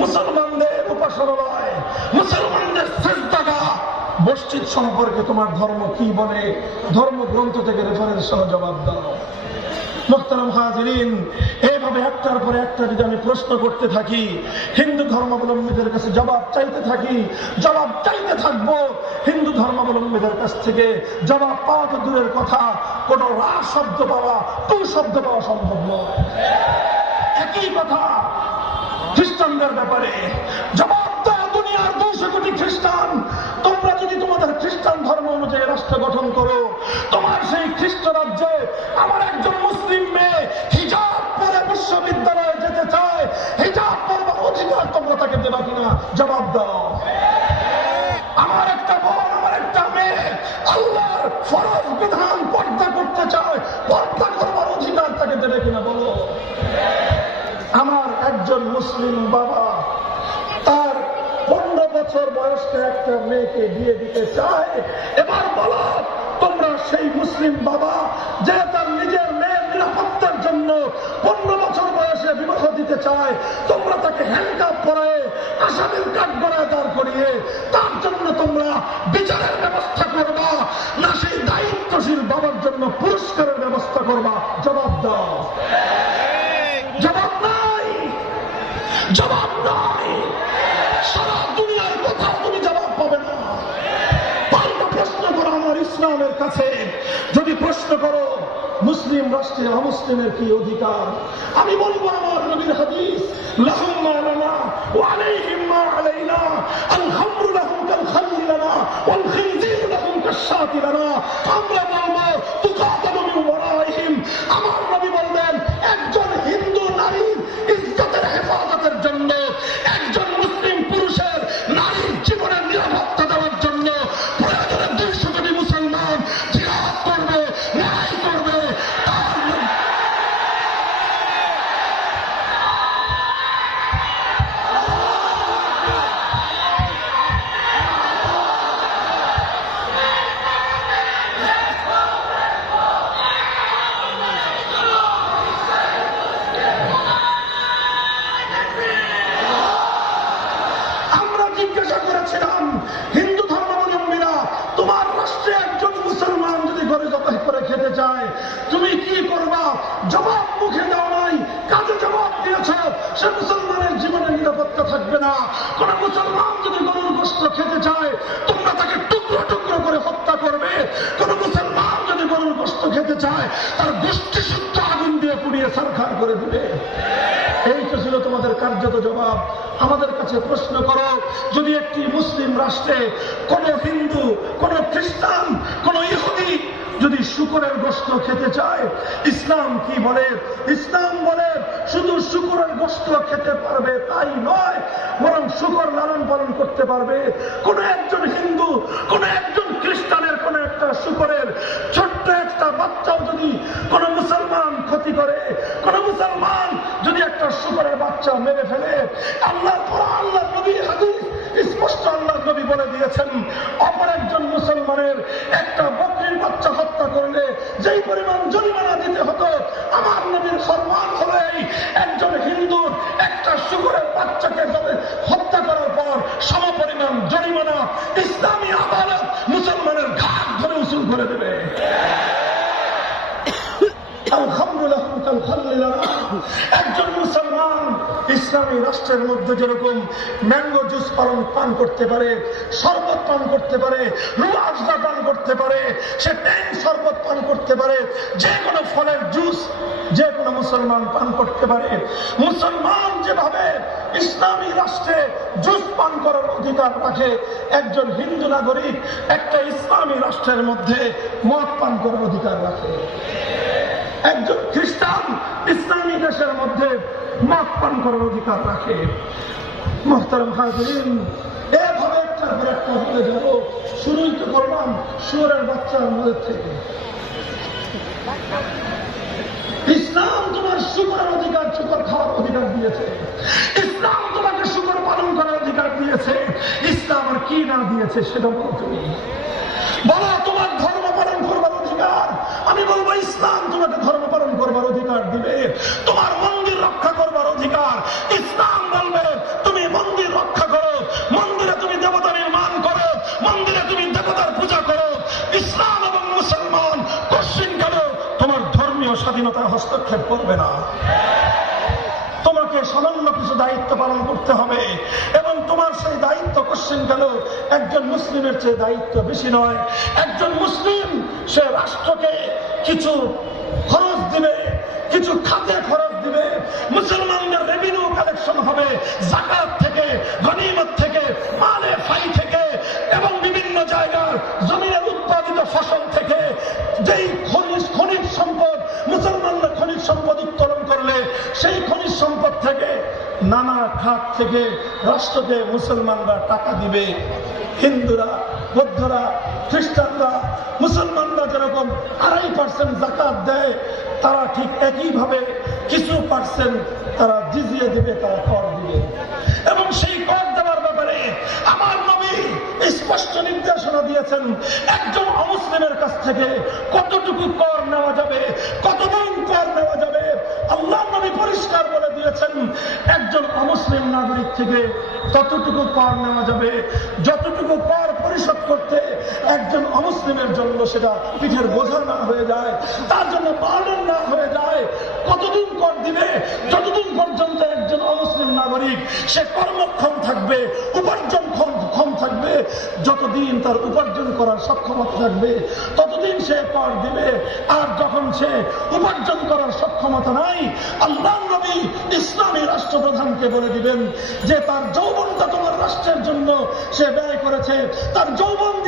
মুসলমানদের উপাসনালয়, মুসলমানদের শ্রেষ্ঠাগা মসজিদ সম্পর্কে তোমার ধর্ম কি বলে? ধর্মগ্রন্থ থেকে রেফারেন্স সহ জবাব দাও। হাজরিন, এইভাবে একটার পর একটা যদি আমি প্রশ্ন করতে থাকি, হিন্দু ধর্মাবলম্বীদের কাছে জবাব চাইতে থাকি, জবাব চাইতে থাকব। হিন্দু ধর্মাবলম্বীদের কাছ থেকে জবাব পাওয়া তো দূরের কথা, কোন রা শব্দ পাওয়া টু শব্দ পাওয়া সম্ভব নয়। একই কথা খ্রিস্টানদের ব্যাপারে জবাব হিজাব দাও। আমার একটা বোন, আমার একটা মেয়ে, আল্লাহর ফরজ বিধান পর্দা করতে চায়। পর্দা একজন মুসলিম বাবা, তার পনেরো বছর বয়স্ক একটা মেয়েকে বিয়ে দিতে চায়। এবার বলো, তোমরা সেই মুসলিম বাবা, যে তার নিজের মেয়ের নিরাপত্তার জন্য পনেরো বছর বয়সে বিবাহ দিতে চায়, তোমরা তাকে হ্যান্ডকাপ করায় আসামির কাঠ গড়ায় দাঁড় করিয়ে তার জন্য তোমরা বিচারের ব্যবস্থা করবা, না সেই দায়িত্বশীল বাবার জন্য পুরস্কারের ব্যবস্থা করবা। জবাব দাও। জবাব নাই। সারা দুনিয়ার কোথাও তুমি জবাব পাবে না। পাল্টা প্রশ্ন করো আমার ইসলামের কাছে। যদি প্রশ্ন করো, মুসলিম রাষ্ট্রে অমুসলিমের কি অধিকার? আমি বলব আমার নবীর হাদিস মা আমরা বলব তুকাতালু জবাব মুখে দাও নাই, কাজে জবাব দিয়েছ। সে মুসলমানের জীবনে নিরাপত্তা থাকবে না। কোন মুসলমান যদি গরুর গোস্ত খেতে চায়, তোমরা তাকে টুকরো টুকরো করে হত্যা করবে। কোন মুসলমান যদি গরুর গোস্ত খেতে চায়, তার গোষ্ঠী শুদ্ধ আগুন দিয়ে পুড়িয়ে সরকার করে দিবে। এই তো ছিল তোমাদের কার্যত জবাব। আমাদের কাছে প্রশ্ন করো, যদি একটি মুসলিম রাষ্ট্রে কোন হিন্দু, কোন খ্রিস্টান, কোন ইহুদি যদি শুকরের গোস্ত খেতে চায়, ইসলাম কি বলে? ইসলাম বলে, শুধু শুকরের গোস্ত খেতে পারবে তাই নয়, বরং শুকর লালন পালন করতে পারবে। কোন একজন হিন্দু, কোন একজন খ্রিস্টানের কোন একটা শুকরের ছোট্ট একটা বাচ্চাও যদি কোন মুসলমান ক্ষতি করে, কোন মুসলমান যদি একটা শুকরের বাচ্চা মেরে ফেলে, আল্লাহ আল্লাহ নবী হাদিস স্পষ্ট আল্লাহ নবী বলে দিয়েছেন, অপর একজন মুসলমানের একটা বকরির বাচ্চা হত্যা করলে যেই পরিমাণ জরিমানা দিতে হতো, আমার নবীর সম্মান হলো এই একজন হিন্দুর একটা শুকুরের বাচ্চাকে হত্যা করার পর সম পরিমাণ জরিমানা ইসলামী আদালত মুসলমানের ঘাট ধরে উসুল করে দেবে একজন মুসলমান ইসলামী রাষ্ট্রের মধ্যে যেরকম ম্যাঙ্গো জুস পালন পান করতে পারে, শরবত পান করতে পারে রুয়াজা পান করতে পারে, সে ট্যাঙ্ক শরবত পান করতে পারে, যে কোনো ফলের জুস যে কোনো মুসলমান পান করতে পারে। মুসলমান যেভাবে ইসলামী রাষ্ট্রে জুস পান করার অধিকার রাখে, একজন হিন্দু নাগরিক একটা ইসলামী রাষ্ট্রের মধ্যে মদ পান করার অধিকার রাখে। একজন খ্রিস্টান ইসলামী দেশের মধ্যে মদ পান করার অধিকার রাখে। এভাবে একটার পর একটা হয়ে যাব। শুরুই তো করলাম সুরের বাচ্চার মধ্যে থেকে। ইসলাম তোমার শুকরের অধিকার, শুকর খাওয়ার অধিকার দিয়েছে। ইসলাম তোমাকে শুকর পালন করার অধিকার দিয়েছে। ইসলাম আর কি না দিয়েছে সেটা বলো তুমি। বলো, তোমার ধর্ম পালন করবার অধিকার। আমি বলব ইসলাম তোমার মন্দির রক্ষা করবার অধিকার। ইসলাম বলবে, তুমি মন্দির রক্ষা করো। মন্দিরে তুমি দেবতা নির্মাণ করো। মন্দিরে তুমি দেবতার পূজা করো। ইসলাম এবং মুসলমান কশ্চিন কালে তোমার ধর্মীয় স্বাধীনতা হস্তক্ষেপ করবে না। তোমাকে সামান্য কিছু দায়িত্ব পালন করতে হবে। এবং তোমার সেই দায়িত্ব কোশ্চিন কেন? একজন মুসলিমের চেয়ে দায়িত্ব বেশি নয়। একজন মুসলিম সে রাষ্ট্রকে কিছু খরচ দিবে। কিছু খাতে খরচ দিবে, মুসলমানদের রেভিনিউ কালেকশন হবে, জাকাত থেকে, গনিমত থেকে, মালে ফাই থেকে, এবং বিভিন্ন জায়গার জমিনের উৎপাদিত ফসল থেকে যেই খনিজ খনিজ সম্পদ মুসলমানরা খনিজ সম্পদ উত্তোলন করলে সেই খনিজ সম্পদ থেকে নানা খাত থেকে রাষ্ট্রকে মুসলমানরা টাকা দিবে। হিন্দুরা, বৌদ্ধরা, খ্রিস্টানরা, মুসলমানরা যেরকম আড়াই পার্সেন্ট জাকাত দেয়, তারা ঠিক একইভাবে কিছু পার্সেন্ট তারা জিজিয়ে দিবে, তারা কর দিবে। এবং সেই কর দেওয়ার ব্যাপারে আমার নবী স্পষ্ট নির্দেশনা দিয়েছেন, একজন অমুসলিমের কাছ থেকে কতটুকু কর নেওয়া যাবে? কতদিন কর নেওয়া যাবে? আল্লাহ নবী পরিষ্কার বলে দিয়েছেন, একজন অমুসলিম নাগরিক থেকে ততটুকু কর নেওয়া যাবে। যতটুকু কর পরিশোধ করতে একজন অমুসলিমের জন্য সেটা পিঠের বোঝা না হয়ে যায়, তার জন্য বার্ডন না হয়ে যায়। কতদিন কর দিবে? যতদিন পর্যন্ত একজন অমুসলিম নাগরিক সে কর্মক্ষম থাকবে, উপার্জন ক্ষম- থাকবে, যতদিন তার উপার্জন করার সক্ষমতা থাকবে, ততদিন সে কর দিবে। আর যখন সে উপার্জন করার সক্ষমতা নাই আল্লাহ নবী ইসলামী রাষ্ট্রপ্রধানকে বলে দিবেন যে, তার যৌবনটা তোমার রাষ্ট্রের জন্য। সে ব্যয় করেছে। তার যৌবন